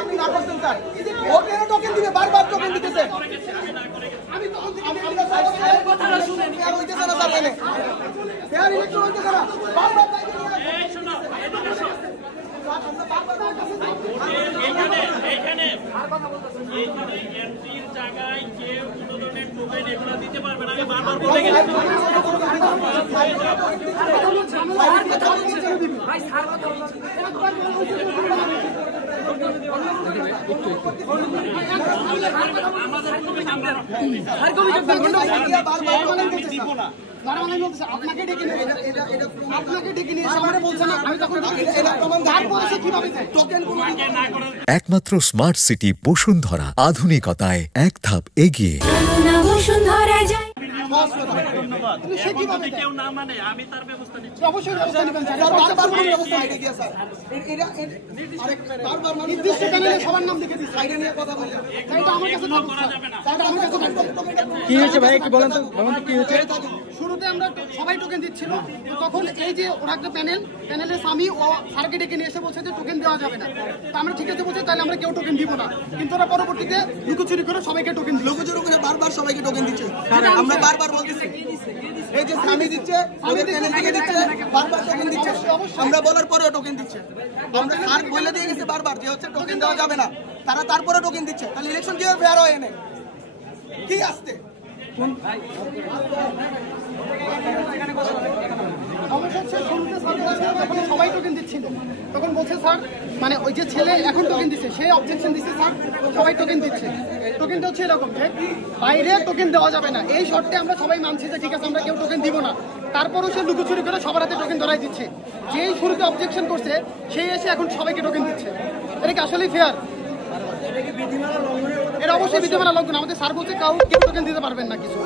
আপনি না করছেন স্যার, ও কেন টোকেন দিবে? বারবার টোকেন দিতেছেন। একমাত্র স্মার্ট সিটি বসুন্ধরা, আধুনিকতায় এক ধাপ এগিয়ে। কি হয়েছে ভাই একটু বলেন তো, কি হয়েছে? শুরুতে আমরা সবাই টোকেন দিচ্ছিল, তখন এই যে ওরা একটা প্যানেলের স্বামী ও স্যারকে ডেকে নিয়ে এসে বলছে যে টোকেন দেওয়া যাবে না। তা আমরা ঠিক আছে বলছি, তাহলে আমরা কেউ টোকেন দিব না। কিন্তু ওরা পরবর্তীতে লুকোচুরি করে সবাইকে টোকেন দিল, লুকোচুরি করে বারবার সবাইকে টোকেন দিচ্ছে। আমরা বারবার বলতেছি এই যে স্বামী দিচ্ছে, ওদের প্যানেল থেকে দিচ্ছে, বারবার টোকেন দিচ্ছে। আমরা বলার পরেও টোকেন দিচ্ছে। আমরা আর বলে দিয়ে গেছি বারবার যে হচ্ছে টোকেন দেওয়া যাবে না, তারা তারপরে টোকেন দিচ্ছে। তাহলে ইলেকশন কিভাবে ফেয়ার হয়? এনে কি আসতে সবাই টোকেন দিচ্ছিল, তখন বলছে স্যার মানে ওই যে ছেলে এখন টোকেন দিচ্ছে সে অবজেকশন দিচ্ছে, স্যার সবাই টোকেন দিচ্ছে। টোকেনটা হচ্ছে এরকম যে বাইরে টোকেন দেওয়া যাবে না, এই শর্তে আমরা সবাই মানছি যে ঠিক আছে আমরা কেউ টোকেন দিব না। তারপরও সে লুকোচুরি করে সবার হাতে টোকেন ধরাই দিচ্ছে। যেই শুরুতে অবজেকশন করছে সেই এসে এখন সবাইকে টোকেন দিচ্ছে। এটা কি আসলেই ফেয়ার? এটা অবশ্যই বিধিমালা লঙ্ঘন। আমাদের স্যার বলছে কেউ টোকেন দিতে পারবেন না কিছু।